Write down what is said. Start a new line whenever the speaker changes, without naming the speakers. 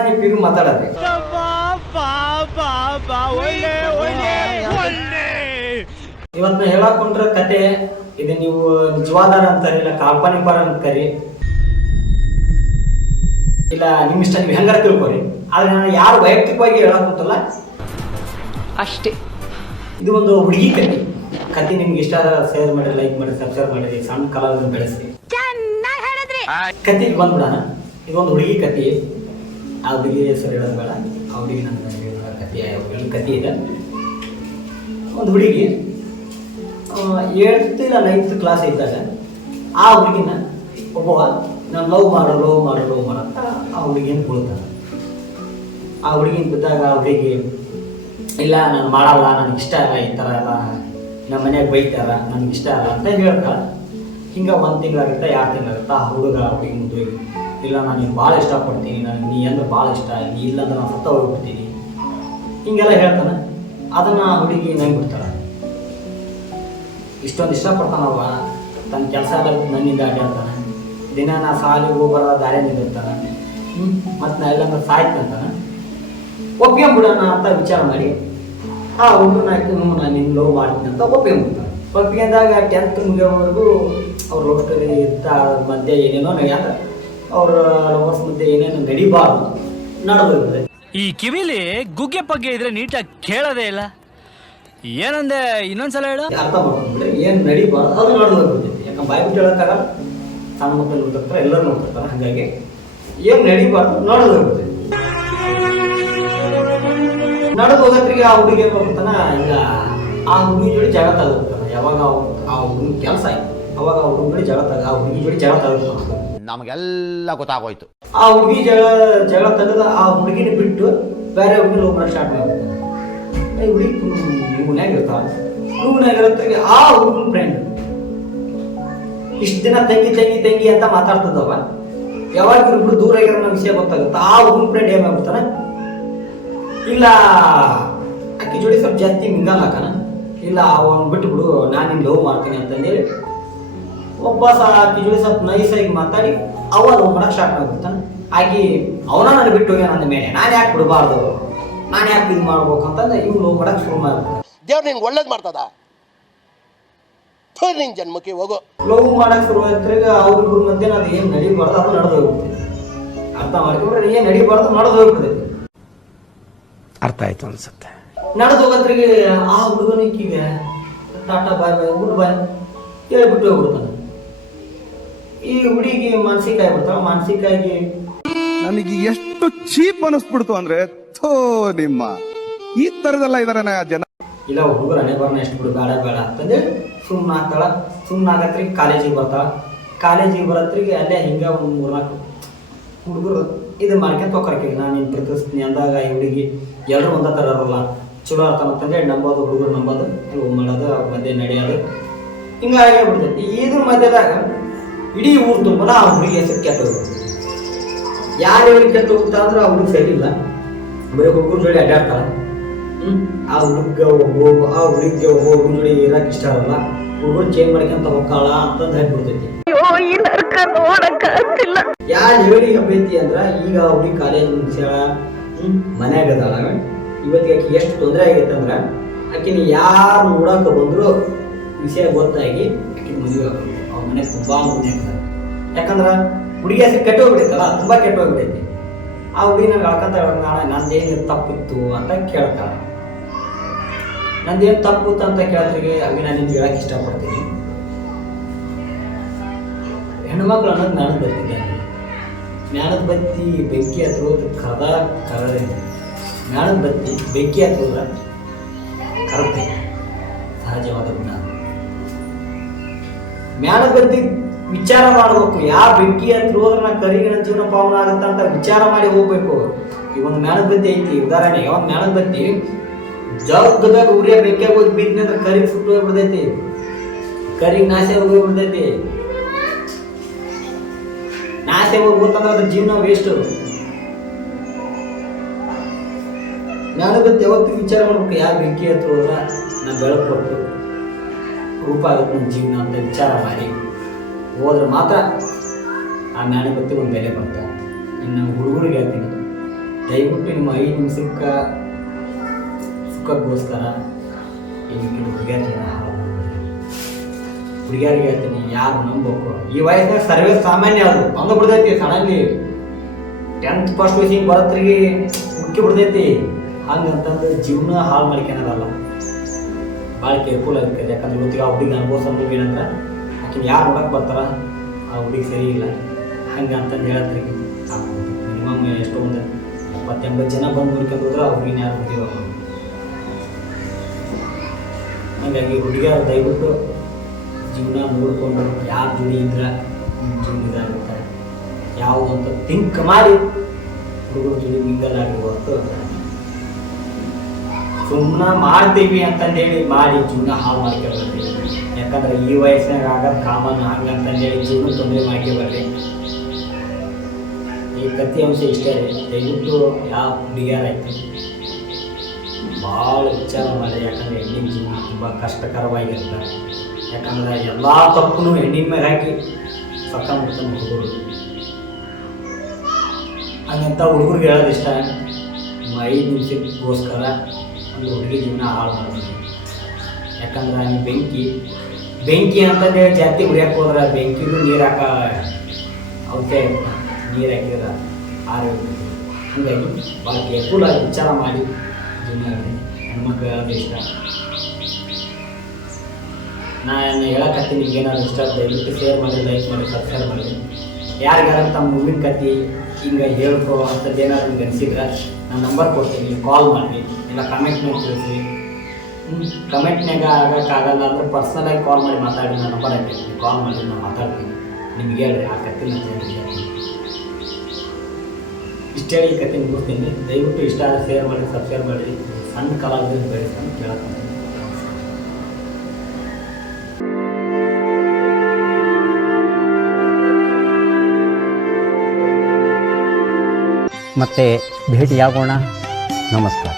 ಹುಡುಗಿ ಮಾತಾಡದೆ. ಇವತ್ತು ಹೇಳಕೊಂಡ್ರ ಕತೆ ಇದು ನೀವು ನಿಜವಾದಾರ ಅಂತಾರೆ ಇಲ್ಲ ಕಾಲ್ಪನಿಕ ಅಂತ ಕರಿ ಇಲ್ಲ ನಿಮ್ಮ ಇಷ್ಟ ನೀವು ಹೆಂಗಾರ ತಿಳ್ಕೊರಿ. ಆದ್ರೆ ನಾನು ಯಾರು ವೈಯಕ್ತಿಕವಾಗಿ ಹೇಳಕ್ಕಂತಲ್ಲ
ಅಷ್ಟೇ.
ಇದು ಒಂದು ಹುಡುಗಿ ಕತೆ. ಕತೆ ನಿಮ್ಗೆ ಇಷ್ಟ ಆದ ಶೇರ್ ಮಾಡಿ ಲೈಕ್ ಮಾಡಿ ಸಬ್ಸ್ಕ್ರೈಬ್ ಮಾಡಿ ಸಣ್ಣ ಕಲಾವಿದ ಬೆಳೆಸಿ ಕತೆಗೆ ಬಂದ್ಬಿಡೋಣ. ಇದೊಂದು ಹುಡುಗಿ ಕತೆ. ಆ ಹುಡುಗಿ ಹೆಸರು ಹೇಳೋದು ಬೇಡ. ಆ ನನ್ನ ಕತೆ ಹುಡುಗಿ ಕತೆ ಇದೆ. ಒಂದು ಹುಡುಗಿ ಏಳ್ತ್ ಇಲ್ಲ ನೈನ್ತ್ ಕ್ಲಾಸ್ ಇದ್ದಾಗ ಆ ಹುಡುಗಿನ ಒಬ್ಬ ನಾನು ಲವ್ ಮಾಡೋ ಲವ್ ಮಾಡೋ ಲವ್ ಮಾಡೋ ಅಂತ ಆ ಹುಡುಗಿನ ಬೀಳ್ತಾನೆ ಆ ಹುಡುಗಿನ ಬಿದ್ದಾಗ ಆ ಇಲ್ಲ, ನಾನು ಮಾಡಲ್ಲ, ನನಗೆ ಇಷ್ಟ ಇಲ್ಲ, ಈ ಥರ ಎಲ್ಲ. ನಮ್ಮ ಮನೆಯಾಗ ಬೈತಾರ, ನನಗೆ ಇಷ್ಟ ಇಲ್ಲ ಅಂತ ಹೇಳ್ತಾಳೆ. ಹಿಂಗೆ ಒಂದು ತಿಂಗಳಾಗಿರ್ತಾ ಎರಡು ತಿಂಗಳಾಗಿರ್ತಾ ಆ ಹುಡುಗ ಆ ಹುಡುಗಿ ಮುಂದೆ ಇಲ್ಲ ನಾನು ನೀನು ಭಾಳ ಇಷ್ಟಪಡ್ತೀನಿ, ನನಗೆ ನೀ ಅಂದ್ರೆ ಭಾಳ ಇಷ್ಟ, ನೀ ಇಲ್ಲ ಅಂದ್ರೆ ನಾನು ಸತ್ತ ಹೋಗ್ಬಿಡ್ತೀನಿ. ಹಿಂಗೆಲ್ಲ ಹೇಳ್ತಾನೆ. ಅದನ್ನು ಆ ಹುಡುಗಿ ನಂಗೆ ಬಿಡ್ತಾಳೆ ಇಷ್ಟೊಂದು ಇಷ್ಟಪಡ್ತಾನವ ತನ್ನ ಕೆಲಸ ನನ್ನಿಂದ ಅಡ್ಡಾಡ್ತಾನೆ ದಿನ ನಾ ಸಾಲಿಗೆ ಹೋಗೋರ ದಾರಿ ನಿಂತಿರ್ತಾನೆ ಹ್ಞೂ ಮತ್ತು ನಾ ಇಲ್ಲಾಂದ್ರೆ ಸಾಯ್ತಂತಾನೆ ಬಿಡೋಣ ಅಂತ ವಿಚಾರ ಮಾಡಿ, ಆ ಹುಡುಗನ ನಾನು ನಿನ್ನ ಲವ್ ಮಾಡ್ತೀನಿ ಅಂತ ಒಪ್ಕೊಂಬಿಡ್ತಾನೆ. ಒಪ್ಕೊಂಡಾಗ ಟೆಂತ್ ಮುಗಿಯೋವರೆಗೂ ಅವ್ರ ಲೋಕದಲ್ಲಿ ಇದ್ದ ಮಧ್ಯೆ ಏನೇನೋ ನಡೆಯಾದ ಅವ್ರ ಲವರ್ಸ್ ಮಧ್ಯೆ ಏನೇನು ನಡಿಬಾರ್ದು. ನಡೆದಿರ್ತದೆ
ಈ ಕಿವಿಲಿ ಗುಗ್ಗೆ ಪಗ್ಗೆ ಇದ್ರೆ ನೀಟಾಗಿ ಕೇಳೋದೇ ಇಲ್ಲ. ಏನಂದೆ ಇನ್ನೊಂದ್ಸಲ ಹೇಳು.
ಅರ್ಥ ಮಾಡ್ಕೊಂಡ್ರೆ ಏನು ನಡಿಬಾರ್ದು ಅದು ನಡೆದು ಯಾಕಂದ್ರೆ ಬಾಯ್ ಬಿಟ್ಟು ಹೇಳಕ್ಕಾಗಲ್ಲ. ಸಣ್ಣ ಮಕ್ಕಳು ನೋಡ್ತಿರ್ತಾರೆ ಎಲ್ಲರೂ ನೋಡ್ತಿರ್ತಾರೆ ಹಾಗಾಗಿ ಏನು ನಡಿಬಾರ್ದು ನಡೆದು ಹೋಗ್ಬಿಡ್ತೈತಿ ನಡೆದು ಹೋಗತ್ರಿಗೆ ಆ ಹುಡುಗಿ ಏನ್ ಮಾಡ್ತಾನ ಈಗ ಆ ಹುಡುಗಿ ಜೋಡಿ ಜಗಳ ತಗೋತಾನ. ಯಾವಾಗ ಆ ಹುಡುಗಿ ಕೆಲಸ ಆಯ್ತು. ಅವಾಗ ಆ ಹುಡುಗಿ ಜಗಳ ತಗ ಆ ಹುಡುಗಿ ಜೋಡಿ ಜಗಳ ತಗ
ನಮಗೆಲ್ಲ ಗೊತ್ತಾಗೋಯ್ತು.
ಆ ಹುಡುಗಿ ಜಗಳ ಜಗಳ ತಗದ ಆ ಹುಡುಗಿನ ಬಿಟ್ಟು ಬೇರೆ ಹುಡುಗಿ ಲವ್ ಸ್ಟಾರ್ಟ್ ಮಾಡಿ ಈ ಹುಡುಗಿ ಹೂನ್ಯಾಗ ಇರ್ತಾಳ ಇರತ್ರಿಗೆ ಆ ಹುಡುಗನ ಫ್ರೆಂಡ್ ಇಷ್ಟು ದಿನ ತಂಗಿ ತಂಗಿ ತಂಗಿ ಅಂತ ಮಾತಾಡ್ತದವ ಯಾವಾಗ ಇಬ್ಬರು ದೂರ ಆಗಿರೋ ವಿಷಯ ಗೊತ್ತಾಗುತ್ತೆ. ಆ ಹುಡುಗನ ಫ್ರೆಂಡ್ ಏನ್ ಮಾಡ್ಬಿಡ್ತಾನೆ? ಇಲ್ಲ ಅಕ್ಕಿ ಜೋಡಿ ಸ್ವಲ್ಪ ಜಾಸ್ತಿ ಮಿಂಗಲ್ ಹಾಕನ. ಇಲ್ಲ ಅವನ್ ಬಿಟ್ಟು ಬಿಡು ನಾನು ನಿಂಗೆ ಲವ್ ಮಾಡ್ತೀನಿ ಅಂತಂದೇಳಿ ಒಬ್ಬ ಸಹ ಆಕಿ ಜೋಡಿ ಸ್ವಲ್ಪ ನೈಸ್ ಆಗಿ ಮಾತಾಡಿ ಅವ ಲವ್ ಮಾಡಕ್ ಸ್ಟಾರ್ಟ್ ಆಗುತ್ತ ಆಕಿ ಅವನ ನನ್ನ ಬಿಟ್ಟು ಹೋಗ್ಯಾನ ನನ್ನ ಮೇಲೆ ನಾನು ಯಾಕೆ ಬಿಡಬಾರ್ದು? ನಾನು ಯಾಕೆ ಇದು ಮಾಡ್ಬೇಕು ಅಂತಂದ್ರೆ ಇವ್ ಲವ್ ಮಾಡಕ್ ಶುರು ಮಾಡ್ಬಿಡ್ತಾನೆ.
ದೇವ್ರು ನಿಂಗೆ ಒಳ್ಳೇದು ಮಾಡ್ತದ? ಥು, ನಿನ್ ಜನ್ಮಕ್ಕೆ ಹೋಗೋ.
ಲವ್ ಮಾಡಕ್ ಶುರು ಆಯ್ತಾಗ ಅವ್ರಿಬ್ರ ಮಧ್ಯೆ ನಾನು ಏನ್ ನಡಿಬಾರ್ದು ಅದು ನಡೆದು ಹೋಗ್ಬಿಡ್ತೈತಿ ಅರ್ಥ ಮಾಡ್ಕೊಂಡ್ರೆ ಏನ್ ನಡಿಬಾರ್ದು ನಡೆದು ಹೋಗ್ಬಿಡ್ತೈತಿ
ಅರ್ಥ ಆಯ್ತು ಅನ್ಸುತ್ತೆ.
ನಡೆದು ಹೋಗತ್ರಿಗೆ ಆ ಹುಡುಗನಿಕ್ಕೀಗ ಟಾಟಾ ಬಾಯ್ ಬಾಯ್ ಗುಡ್ ಬಾಯ್ ಹೇಳ್ಬಿಟ್ಟು ಹೋಗ್ಬಿಡ್ತಾನೆ. ಈ ಹುಡುಗಿ ಮಾನಸಿಕ ಆಗ್ಬಿಡ್ತಾಳ ಮಾನಸಿಕ ಆಗಿ
ನನಗೆ ಎಷ್ಟು ಚೀಪ್ ಅನಿಸ್ಬಿಡ್ತು ಅಂದ್ರೆ ಥೋ ನಿಮ್ಮ. ಈ ತರದೆಲ್ಲ ಇದಾರೆ ಜನ.
ಇಲ್ಲ ಹುಡುಗರು ಹಣೆ ಬರ್ನ ಎಷ್ಟು ಬಿಡು ಬೇಡ ಬೇಡ ಅಂತಂದೇಳಿ ಸುಮ್ಮನೆ ಆಗ್ತಾಳ. ಸುಮ್ಮನೆ ಆಗತ್ರಿ ಕಾಲೇಜಿಗೆ ಬರ್ತಾಳ. ಕಾಲೇಜಿಗೆ ಬರತ್ರಿಗೆ ಅಲ್ಲೇ ಹಿಂಗೆ ಒಂದು ಮೂರ್ನಾಲ್ಕು ಹುಡುಗರು ಇದು ಮಾಡ್ಕೊಂತ ಹೋಗ್ರಕ್ಕೆ ನಾನು ನಿನ್ನ ಪ್ರೀತಿಸ್ತೀನಿ ಅಂದಾಗ ಈ ಹುಡುಗಿ ಎಲ್ಲರೂ ಒಂದ ಥರ ಇರಲ್ಲ. ಚಲೋ ಅಂತಂದೇಳಿ ನಂಬೋದು ಹುಡುಗರು ನಂಬೋದು. ಮಾಡೋದು ಮಧ್ಯೆ ನಡೆಯೋದು. ಹಿಂಗಾಗಿ ಬಿಡ್ತೈತಿ ಇದ್ರ ಮಧ್ಯದಾಗ ಇಡೀ ಊರು ತುಂಬಲ ಆ ಹುಡುಗಿ ಹೆಸರು ಕೆಟ್ಟ ಹೋಗ್ತೈತಿ. ಯಾರು ಕೆಟ್ಟ ಹೋಗ್ತಾ ಅಂದ್ರೆ ಆ ಹುಡುಗಿ ಸರಿ ಇಲ್ಲ. ಬರೀ ಹುಡುಗರ ಜೋಡಿ ಅಡ್ಡಾಡ್ತಾರ ಹ್ಮ್? ಆ ಹುಡುಗ ಒಬ್ಬ ಆ ಹುಡುಗಿಗೆ ಒಬ್ಬ ಹುಡುಗ ಜೋಡಿ ಇರಕ್ ಇಷ್ಟ ಆಗಲ್ಲ. ಹುಡುಗರು ಚೇಂಜ್ ಮಾಡ್ಕೊಂತ ಹೋಗ್ತಾಳ ಅಂತಂದು ಹೇಳ್ಬಿಡ್ತೈತಿ. ಯಾರು ಹೇಳಿ ಅಭ್ಯರ್ಥಿ ಅಂದ್ರ ಈಗ ಆ ಹುಡುಗಿ ಕಾಲೇಜ್ ಮುಗಿಸ್ಯಾಳ. ಮನ್ಯಾಗ ಅದಾಳ ಇವತ್ತಿಗೆ ಆಕೆ ಎಷ್ಟು ತೊಂದರೆ ಆಗೈತೆ ಅಂದ್ರ ಆಕಿನ ಯಾರು ನೋಡಾಕ ಬಂದ್ರು ವಿಷಯ ಗೊತ್ತಾಗಿ ಆಕಿನ ಮದುವೆ ಮನೆ ತುಂಬಾ ಮುಂದೆ ಯಾಕಂದ್ರೆ ಹುಡುಗಿ ಹೆಸರು ಕೆಟ್ಟ ಹೋಗ್ಬಿಟ್ಟೈತಲ್ಲ ತುಂಬಾ ಕೆಟ್ಟ ಹೋಗ್ಬಿಟ್ಟೈತಿ ಆ ಹುಡುಗಿ ನಂಗೆ ಅಳ್ಕಂತ ನಾಳೆ ನಂದೇನು ತಪ್ಪಿತ್ತು? ಅಂತ ಕೇಳ್ತ ನಂದೇನು ತಪ್ಪು ಅಂತ ಕೇಳಿದ್ರಿಗೆ ಅವಿ ನಾನು ನಿಮ್ಗೆ ಹೇಳಕ್ ಇಷ್ಟಪಡ್ತೀನಿ. ಹೆಣ್ಮಕ್ಳು ಅನ್ನೋದು ನಾನು ಬರ್ತಿದ್ದೇನೆ ಜ್ಞಾನದ ಬತ್ತಿ ಬೆಂಕಿ ಹತ್ರೋದು ಕದ ಕರದೆ ಜ್ಞಾನದ ಬತ್ತಿ ಬೆಂಕಿ ಹತ್ರ ಕರತೆ. ಸಹಜವಾದ ಗುಣ. ಜ್ಞಾನದ ಬತ್ತಿ ವಿಚಾರ ಮಾಡಬೇಕು. ಯಾವ ಬೆಂಕಿ ಅಂತ ಹೋದ್ರೆ ನಾ ಕರಿಗೆ ನನ್ನ ಜೀವನ ಪಾವನ ಆಗುತ್ತ ಅಂತ ವಿಚಾರ ಮಾಡಿ ಹೋಗ್ಬೇಕು. ಈ ಒಂದು ಮ್ಯಾಲ ಬತ್ತಿ ಐತಿ. ಉದಾಹರಣೆಗೆ ಒಂದು ಮ್ಯಾಲ ಬತ್ತಿ ಜಗ್ಗದಾಗ ಉರಿಯ ಬೆಂಕಿ ಹೋಗಿ ಬಿದ್ದ ಕರಿ ಕರಿಗೆ ಸುಟ್ಟು ಹೋಗ್ಬಿಡ್ತೈತಿ ಕರಿಗೆ ನಾಶ ಹೋಗ್ಬಿಡ್ತೈತಿ ನಾಶ ಹೋಗ್ಬೇಕಂದ್ರೆ ಅದ್ರ ಜೀವನ ವೇಸ್ಟ್ ಮ್ಯಾಲ ಬತ್ತಿ ಯಾವತ್ತು ವಿಚಾರ ಮಾಡ್ಬೇಕು. ಯಾವ ಬೆಂಕಿ ಹತ್ರ ಹೋದ್ರ ನಾ ಬೆಳಕು ರೂಪ ಆಗುತ್ತೆ ನಮ್ಮ ಜೀವನ ಅಂತ ವಿಚಾರ ಮಾಡಿ ಹೋದ್ರೆ ಮಾತ್ರ ಆ ಜ್ಞಾನ ಗೊತ್ತಿ ಒಂದು ಬೆಲೆ ಬರ್ತದೆ ಇನ್ನು ನಮ್ಮ ಹುಡುಗರಿಗೆ ಹೇಳ್ತೀನಿ, ದಯವಿಟ್ಟು ನಿಮ್ಮ ಐದು ನಿಮಿಷಕ್ಕೆ ಸುಖಕ್ಕೋಸ್ಕರ ಈಗ ಹುಡುಗಿಯರ ಜನ ಹಾಳು ಹುಡುಗಿಯರಿಗೆ ಹೇಳ್ತೀನಿ, ಯಾರು ನಂಬಬೇಕು? ಈ ವಯಸ್ಸಿನಾಗ ಸರ್ವೇ ಸಾಮಾನ್ಯ ಅದು. ಬಂದು ಬಿಡ್ತೈತಿ ಸಡನ್ಲಿ. ಟೆಂತ್ ಫಸ್ಟ್ ವಯಸ್ಸಿಗೆ ಬರತ್ರಿಗೆ ಮುಖ್ಯ ಬಿಡ್ತೈತಿ. ಹಂಗಂತಂದ್ರೆ ಜೀವನ ಹಾಳು ಮಾಡ್ಕೊಳೋದಲ್ಲ ಭಾಳ ಕೇರ್ಫುಲ್ ಆಗಿರ್ತದೆ ಯಾಕಂದ್ರೆ ಇವತ್ತಿಗೆ ಆ ಹುಡುಗಿ ಅನುಭವಿಸೋ ಏನಂದ್ರೆ ಆಕಿನ ಯಾರು ನೋಡಕ್ಕೆ ಬರ್ತಾರ? ಆ ಹುಡುಗಿ ಸರಿ ಇಲ್ಲ. ಹಂಗೆ ಅಂತಂದು ಹೇಳತ್ರಿ. ಮಿನಿಮಮ್ ಎಷ್ಟೋ ಒಂದು ಇಪ್ಪತ್ತೆಂಬತ್ತು ಜನ ಬಂದು ನೋಡ್ಕೊಂಡು ಹೋದ್ರೆ ಆ ಹುಡುಗಿನ ಯಾರು ಹುಡುಗಿ ಹಾಗಾಗಿ ಹುಡುಗಿಯರು ದಯವಿಟ್ಟು ಜೀವನ ನೋಡಿಕೊಂಡು ಯಾರ ಜೋಡಿ ಇದ್ರೆ ಜೀವನ ಇದಾಗುತ್ತೆ. ಯಾವುದು ಅಂತ ಥಿಂಕ್ ಮಾಡಿ ಹುಡುಗರ ಜೋಡಿ ಮಿಂಗಲ್ ಆಗಿ ಹೊರತು ಸುಮ್ಮನೆ ಮಾಡ್ತೀವಿ ಅಂತಂದೇಳಿ ಮಾಡಿ ಜೀವನ ಹಾಳು ಮಾಡ್ಕೊಬಾರ್ದು ಯಾಕಂದ್ರೆ ಈ ವಯಸ್ಸಿನಾಗ ಆಗೋದು ಕಾಮನ್ ಹಂಗಂತಂದೇಳಿ ಜೀವನ ತೊಂದರೆ ಮಾಡ್ಕೊಬಾರ್ದು ಈ ಕಥೆ ಅಂಶ ಇಷ್ಟೇ ರೀ. ದಯವಿಟ್ಟು ಯಾವ ಐತೆ. ಭಾಳ ವಿಚಾರ ಮಾಡಿ, ಯಾಕಂದ್ರೆ ಹೆಣ್ಣಿನ ಜೀವನ ತುಂಬ ಕಷ್ಟಕರವಾಗಿರುತ್ತೆ. ಯಾಕಂದ್ರೆ ಎಲ್ಲ ತಪ್ಪು ಹೆಣ್ಣಿನ ಮೇಲೆ ಹಾಕಿ ಸಕ್ಕ ಮುಟ್ತಾನೆ ಹುಡುಗರು. ಹಂಗಂತ ಹುಡುಗರಿಗೆ ಹೇಳೋದು ಇಷ್ಟ. ಐದು ನಿಮಿಷಕ್ಕೋಸ್ಕರ ಒಂದು ಹುಡುಗಿ ಜೀವನ ಹಾಳು ಮಾಡ್ತೀನಿ ಯಾಕಂದ್ರೆ ಅಲ್ಲಿ ಬೆಂಕಿ ಬೆಂಕಿ ಅಂತಂದೇಳಿ ಜಾಸ್ತಿ ಉರಿಯಕ್ಕೆ ಹೋದ್ರೆ ಬೆಂಕಿಗೂ ನೀರು ಹಾಕ ಅವಕ್ಕೆ ನೀರು ಹಾಕಿದ್ರೆ ಆರೋಗ್ಯ. ಹಂಗಾಗಿ ಭಾಳ ಕೇರ್ಫುಲ್ ಆಗಿ ವಿಚಾರ ಮಾಡಿ ಜೀವನ ಹೆಣ್ಮಕ್ಳು ಹೇಳೋದು ಇಷ್ಟ. ನಾನು ಹೇಳಕತ್ತೀನಿ ಏನಾದ್ರು ಇಷ್ಟ ದಯವಿಟ್ಟು ಶೇರ್ ಮಾಡಿ ಲೈಕ್ ಮಾಡಿ ಸಬ್ಸ್ಕ್ರೈಬ್ ಮಾಡಿ. ಯಾರಿಗಾರ ತಮ್ಮ ಮುಂದಿನ ಕತ್ತಿ ಹಿಂಗೆ ಹೇಳ್ಕೋ ಅಂಥದ್ದು ಏನಾದ್ರು ನಿಮ್ಗೆ ಅನಿಸಿದ್ರೆ ನಾನು ನಂಬರ್ ಕೊಡ್ತೀನಿ ಕಾಲ್ ಮಾಡಿ. ಇಲ್ಲ ಕಮೆಂಟ್ನಾಗ ತಿಳಿಸಿ ಕಮೆಂಟ್ನಾಗ ಆಗೋಕ್ಕಾಗಲ್ಲ ಅಂದರೆ ಪರ್ಸನಲಾಗಿ ಕಾಲ್ ಮಾಡಿ ಮಾತಾಡಿ, ನನ್ನ ನಂಬರ್ ಹಾಕಿರ್ತೀನಿ. ಕಾಲ್ ಮಾಡಿ ನಾನು ಮಾತಾಡ್ತೀನಿ. ನಿಮ್ಗೆ ಹೇಳಿ ಆ ನಾನು ಇಷ್ಟೇ ಈ ಕತೆ ಮುಗಿಸ್ತೀನಿ. ದಯವಿಟ್ಟು ಇಷ್ಟ ಆದರೆ ಶೇರ್ ಮಾಡಿ ಸಬ್ಸ್ಕ್ರೈಬ್ ಮಾಡಿ. ಸಣ್ಣ ಕಾಲ ಬೆಳೆಸಿ ಅಂತ ಕೇಳಕ್ಕೆ
ಮತ್ತೆ ಭೇಟಿಯಾಗೋಣ. ನಮಸ್ಕಾರ.